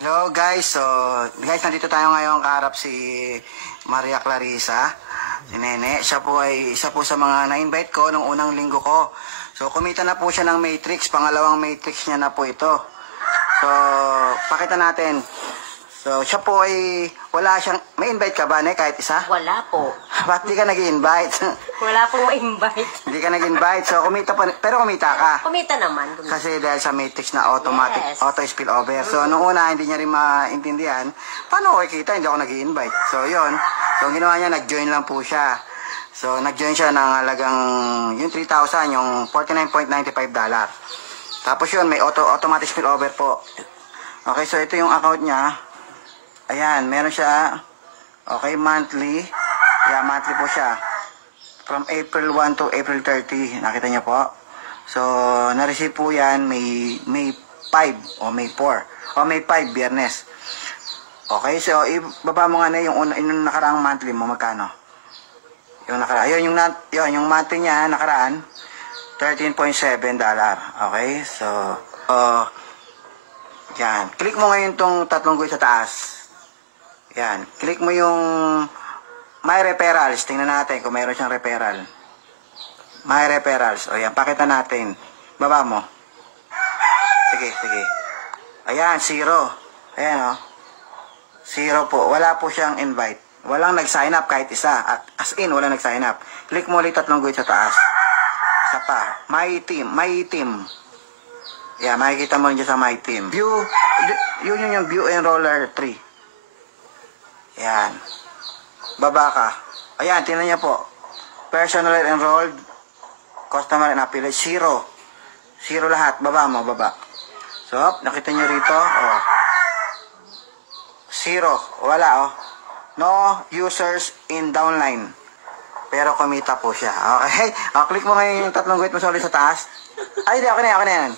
Hello guys, guys, nandito tayo ngayon kaharap si Maria Clarissa, si Nene. Siya po ay isa po sa mga na-invite ko nung unang linggo ko. So kumita na po siya ng matrix, pangalawang matrix niya na po ito. So pakita natin. So siya po ay wala siyang, may invite ka ba, ne, kahit isa? Wala po. Ba't di ka nag-invite? Wala pong ma-invite. Hindi ka nag-invite, so kumita pa, pero kumita ka. Kumita naman. Kasi dahil sa matrix na automatic, Yes. auto spillover. So, nung una, hindi niya rin maintindihan, paano ko kita, hindi ako nag-i-invite. So, yun. So, ang ginawa niya, nag-join lang po siya. So, nag-join siya ng halagang, yung 3,000, yung $49.95. Tapos yun, may automatic spillover po. Okay, so ito yung account niya. Ayan, meron siya, okay, monthly. Yeah, monthly po siya. From April 1 to April 30, nakita niyo po. So, na-receive po yan May 5 o May 4 o May 5, Biyernes. Okay, so ibaba mo nga na yung nakaraang monthly mo, magkano? Yung nakaraan, yung monthly niya nakaraan, $13.7. Okay, so yan. Click mo ngayon tong tatlong guhit sa taas. Yan, click mo yung My Referrals. Tingnan natin kung mayroon siyang referral. My Referrals. O yan, pakita natin. Baba mo. Sige, sige. Ayan, 0. Ayan, o. 0 po. Wala po siyang invite. Walang nag-sign up kahit isa. At as in, walang nag-sign up. Click mo ulit tatlong guhit sa taas. Isa pa. My Team. My Team. Yan, makikita mo rin dyan sa My Team. View. Yun yung View Enroller 3. Yan. Baba ka. Ayan, tingnan niya po. Personal enrolled, customer and affiliate, 0. 0 lahat. Baba mo, baba. So, nakita niyo rito, oh. 0. Wala, oh. No users in downline. Pero kumita po siya. Okay? O, click mo ngayon yung tatlong guhit mo ulit sa taas. Ay, okay na yan.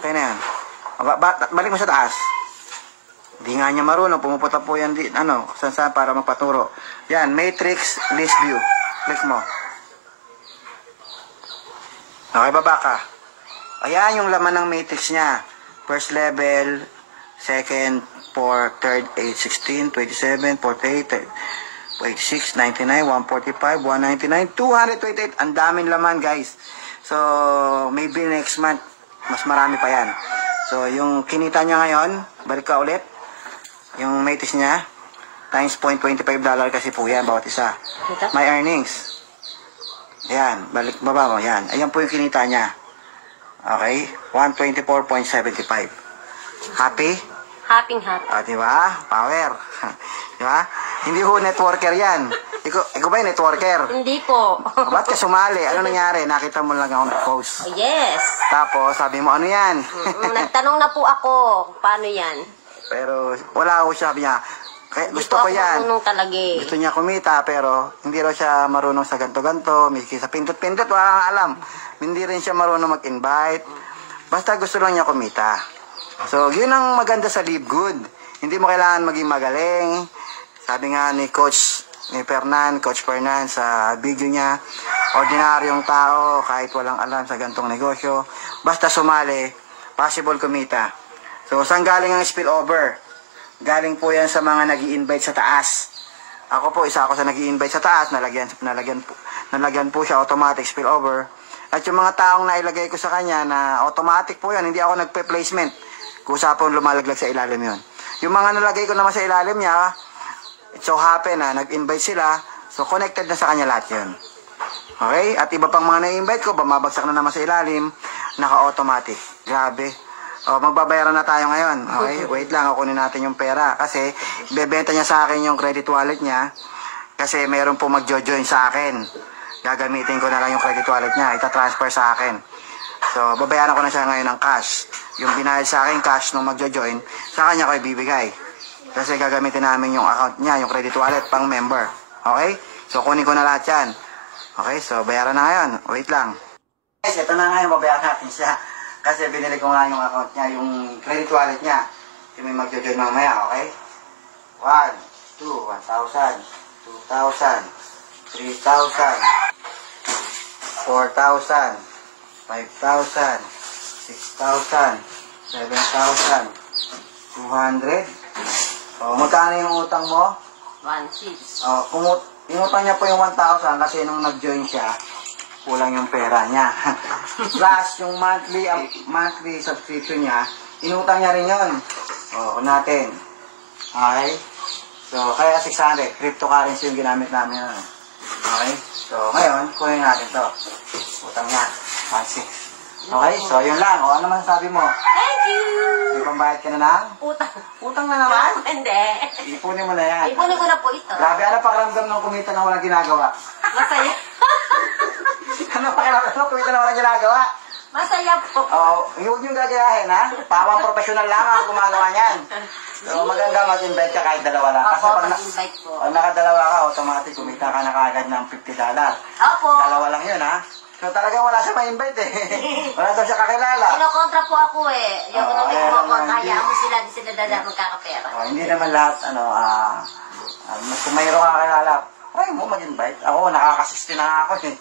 Okay na yan. Balik mo sa taas. Hindi nga niya marunong, pumupunta po yan saan para magpaturo. Yan, matrix list view. Click mo. Okay, baba ka. Ayan yung laman ng matrix niya. First level, second, 4, third, 8, 16, 27, 48, 86, 99, 145, 199, 228. Ang daming laman, guys. So, maybe next month, mas marami pa yan. So, yung kinita niya ngayon, balik ka ulit. Yung matrix niya, times $0.25 kasi po yan, bawat isa. My earnings. Ayan, baba mo, yan. Ayan po yung kinita niya. Okay? 124.75. Happy? Happy. Diba? Power. Diba? Hindi ho networker yan. Ikaw ba yung networker? Hindi po. Ba't ka sumali? Ano nangyari? Nakita mo lang ako nag-post. Oh, yes. Tapos, sabi mo, ano yan? Nagtanong na po ako, paano yan? Pero wala ako, sabi niya. Gusto ko yan. Gusto niya kumita, pero hindi raw siya marunong sa ganto-ganto. Miski sa pindot-pindot, wala kang alam. Hindi rin siya marunong mag-invite. Basta gusto lang niya kumita. So, yun ang maganda sa Live Good. Hindi mo kailangan maging magaling. Sabi nga ni Coach Fernan sa video niya, ordinaryong tao, kahit walang alam sa gantong negosyo, basta sumali, possible kumita. So, saan galing ang spillover? Galing po yan sa mga nag-i-invite sa taas. Ako po, isa ako sa nag-i-invite sa taas. Nalagyan po siya automatic spillover. At yung mga taong nailagay ko sa kanya na automatic po yan, hindi ako nagpe-placement. Kusapon lumalaglag sa ilalim yon. Yung mga nalagay ko naman sa ilalim niya, it so happen na nag-invite sila, so connected na sa kanya lahat yun. Okay? At iba pang mga na-invite ko, bumabagsak na naman sa ilalim, naka-automatic. Grabe. O, magbabayaran na tayo ngayon. Okay? Wait lang, kunin natin yung pera. Kasi, bebenta niya sa akin yung credit wallet niya. Kasi, meron po mag-join sa akin. Gagamitin ko na lang yung credit wallet niya. Ita-transfer sa akin. So, babayaran ko na siya ngayon ng cash. Yung binayad sa akin cash nung mag-join, sa kanya ko ibibigay. Kasi, gagamitin namin yung account niya, yung credit wallet, pang member. Okay? So, kunin ko na lahat yan. Okay? So, bayaran na ngayon. Wait lang. Guys, ito na ngayon, babayaran natin siya. Kasi binili ko nga yung account niya, yung credit wallet niya. Yung may magjo-join mamaya, okay? 1, 2, 1,000, 2,000, 3,000, 4,000, 5,000, 6,000, 7,000, 200. O, magkano yung utang mo? 1,600. O, inutang niya po yung 1,000 kasi nung nag-join siya, kulang yung pera niya. Plus, yung monthly subscription niya, inutang niya rin yun. O, natin. Okay? So, kaya 600. Cryptocurrency yung ginamit namin. Okay? So, ngayon, kunin natin to. Utang niya. 1,600. Okay? So, yun lang. O, ano man sabi mo? Thank you! May pambayad ka na ng? Utang. Utang na naman? Hindi. Ipunin mo na yan. Ipunin ko na po ito. Grabe, ano pakiramdam ng kumita na walang ginagawa? Masaya. Ano pakiramdam ng kumita na walang ginagawa? Masaya po. Huwag niyong gagayahin, ha? Pawang professional lang ang gumagawa niyan. So, maganda mag-invite ka kahit dalawa lang. Kasi Opo, pag, mag-invite po. pag nakadalawa ka, automatic kumita ka na kaagad ng $50. Opo. Dalawa lang yun, ha? So, talagang wala siya ma-invite, eh. Wala daw siya kakilala. Kinokontra po ako eh. Yung Oo, nung ayan mo ko, naman. kaya mo sila, di sila dada magkakapera. Hindi naman lahat, kung mayroon ka kakilala, try mo mag-invite. Ako, nakaka-60 na nga ako, eh.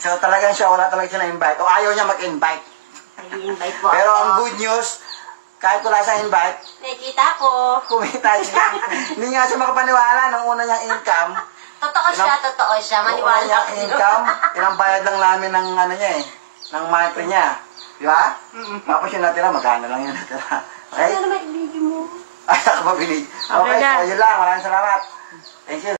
So, talagang siya, wala talaga siya na-invite. O ayaw niya mag-invite. Nag-invite po Pero ako. ang good news, kahit wala siyang invite, Nakikita ko. kumita siya. Hindi nga siya makapaniwala nung una niyang income. Totoo siya. Nung una Maniwala niyang ako. income, ilang bayad lang namin ng ano niya eh, ng monthly niya. Di ba? Tapos yung natira, magkano lang yun natira. Okay? Ano naman ibigay mo? Ay, ako ba binig? Okay, na. so yun lang. Maraming salamat. Thank you.